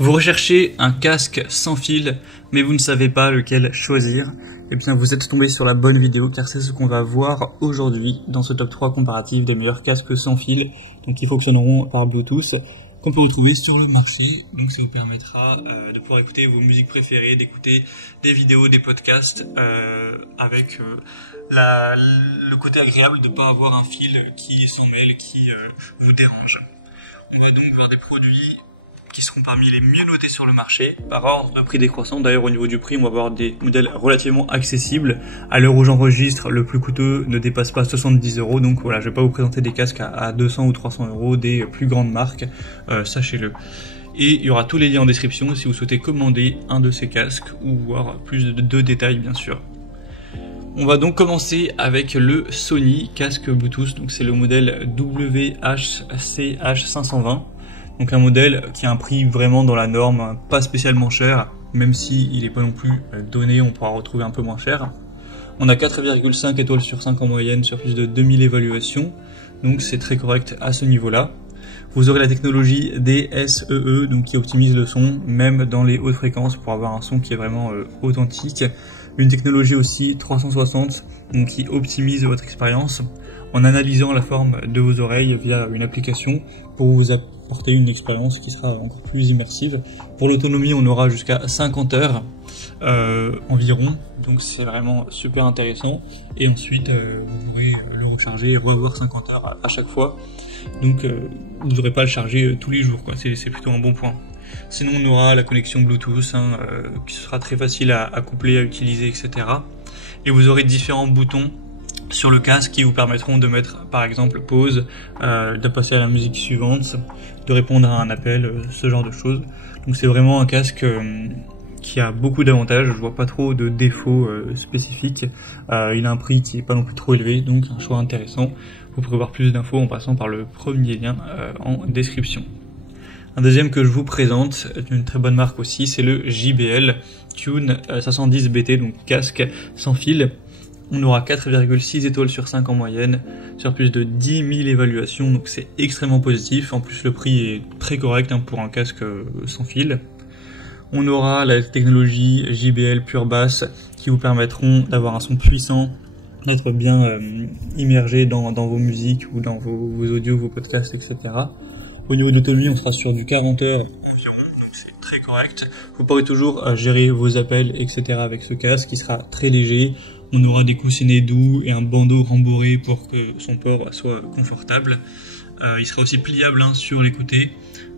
Vous recherchez un casque sans fil, mais vous ne savez pas lequel choisir. Eh bien, vous êtes tombé sur la bonne vidéo, car c'est ce qu'on va voir aujourd'hui dans ce top 3 comparatif des meilleurs casques sans fil, donc qui fonctionneront par Bluetooth, qu'on peut retrouver sur le marché. Donc ça vous permettra de pouvoir écouter vos musiques préférées, d'écouter des vidéos, des podcasts, avec le côté agréable de ne pas avoir un fil qui s'en mêle, qui vous dérange. On va donc voir des produits qui seront parmi les mieux notés sur le marché, par ordre de prix décroissant. D'ailleurs, au niveau du prix, on va avoir des modèles relativement accessibles. À l'heure où j'enregistre, le plus coûteux ne dépasse pas 70 €. Donc voilà, je vais pas vous présenter des casques à 200 ou 300 € des plus grandes marques, sachez-le. Et il y aura tous les liens en description si vous souhaitez commander un de ces casques ou voir plus de détails, bien sûr. On va donc commencer avec le Sony casque Bluetooth. Donc c'est le modèle WH-CH520. Donc un modèle qui a un prix vraiment dans la norme, pas spécialement cher, même si il n'est pas non plus donné, on pourra retrouver un peu moins cher. On a 4,5 étoiles sur 5 en moyenne sur plus de 2000 évaluations, donc c'est très correct à ce niveau-là. Vous aurez la technologie DSEE, donc qui optimise le son, même dans les hautes fréquences, pour avoir un son qui est vraiment authentique. Une technologie aussi 360, donc qui optimise votre expérience, en analysant la forme de vos oreilles via une application, pour vous apporter une expérience qui sera encore plus immersive. Pour l'autonomie, on aura jusqu'à 50 heures environ, donc c'est vraiment super intéressant. Et ensuite, vous pourrez le recharger et revoir 50 heures à chaque fois. Donc vous n'aurez pas à le charger tous les jours, quoi. C'est plutôt un bon point. Sinon, on aura la connexion Bluetooth, qui sera très facile à coupler, à utiliser, etc. Et vous aurez différents boutons sur le casque qui vous permettront de mettre par exemple pause, de passer à la musique suivante, de répondre à un appel, ce genre de choses. Donc c'est vraiment un casque qui a beaucoup d'avantages, je vois pas trop de défauts spécifiques. Il a un prix qui est pas non plus trop élevé, donc un choix intéressant. Vous pourrez voir plus d'infos en passant par le premier lien en description. Un deuxième que je vous présente, d'une très bonne marque aussi, c'est le JBL Tune 510 BT, donc casque sans fil. On aura 4,6 étoiles sur 5 en moyenne, sur plus de 10 000 évaluations, donc c'est extrêmement positif. En plus, le prix est très correct pour un casque sans fil. On aura la technologie JBL Pure Bass qui vous permettront d'avoir un son puissant, d'être bien immergé dans vos musiques ou dans vos audios, vos podcasts, etc. Au niveau de l'autonomie, on sera sur du 40 heures environ, donc c'est très correct. Vous pourrez toujours gérer vos appels, etc. avec ce casque qui sera très léger. On aura des coussinets doux et un bandeau rembourré pour que son port soit confortable. Il sera aussi pliable sur les côtés,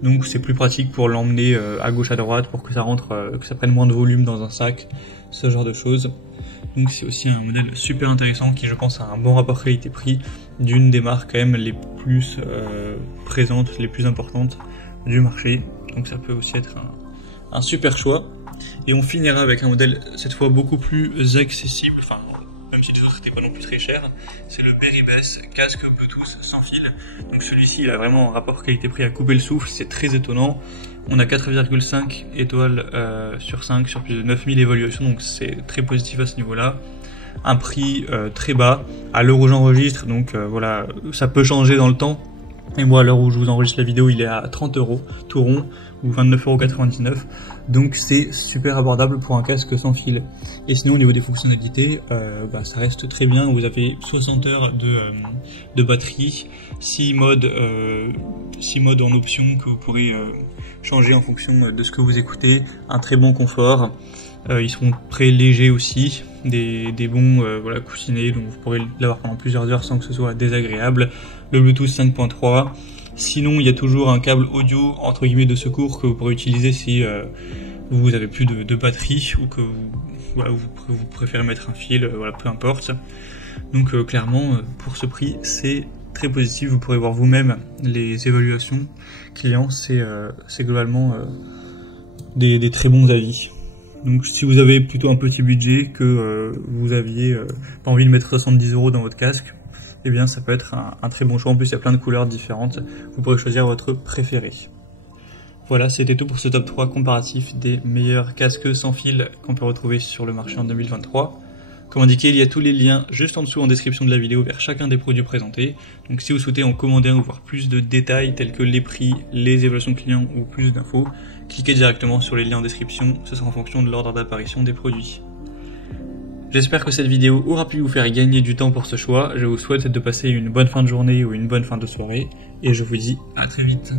donc c'est plus pratique pour l'emmener à gauche à droite pour que ça rentre, que ça prenne moins de volume dans un sac, ce genre de choses. Donc c'est aussi un modèle super intéressant qui, je pense, a un bon rapport qualité-prix d'une des marques quand même les plus présentes, les plus importantes du marché. Donc ça peut aussi être un super choix. Et on finira avec un modèle cette fois beaucoup plus accessible, enfin même si les autres n'étaient pas non plus très chers, c'est le Beribess casque Bluetooth sans fil. Donc celui-ci, il a vraiment un rapport qualité-prix à couper le souffle, c'est très étonnant. On a 4,5 étoiles sur 5 sur plus de 9000 évaluations, donc c'est très positif à ce niveau-là. Un prix très bas à l'heure où j'enregistre, donc voilà, ça peut changer dans le temps. Et moi, à l'heure où je vous enregistre la vidéo, il est à 30 € tout rond, ou 29,99 €. Donc c'est super abordable pour un casque sans fil. Et sinon, au niveau des fonctionnalités, ça reste très bien. Vous avez 60 heures de batterie, 6 modes en option que vous pourrez changer en fonction de ce que vous écoutez. Un très bon confort. Ils seront très légers aussi, des bons coussinets, donc vous pourrez l'avoir pendant plusieurs heures sans que ce soit désagréable. Le Bluetooth 5.3. Sinon, il y a toujours un câble audio entre guillemets de secours que vous pourrez utiliser si vous avez plus de batterie ou que vous préférez mettre un fil, peu importe. Donc clairement, pour ce prix, c'est très positif. Vous pourrez voir vous-même les évaluations clients. C'est globalement des très bons avis. Donc si vous avez plutôt un petit budget, que vous aviez pas envie de mettre 70 € dans votre casque, eh bien ça peut être un très bon choix. En plus, il y a plein de couleurs différentes, vous pourrez choisir votre préféré. Voilà, c'était tout pour ce top 3 comparatif des meilleurs casques sans fil qu'on peut retrouver sur le marché en 2023. Comme indiqué, il y a tous les liens juste en dessous en description de la vidéo vers chacun des produits présentés. Donc si vous souhaitez en commander un ou voir plus de détails tels que les prix, les évaluations clients ou plus d'infos, cliquez directement sur les liens en description, ce sera en fonction de l'ordre d'apparition des produits. J'espère que cette vidéo aura pu vous faire gagner du temps pour ce choix. Je vous souhaite de passer une bonne fin de journée ou une bonne fin de soirée et je vous dis à très vite.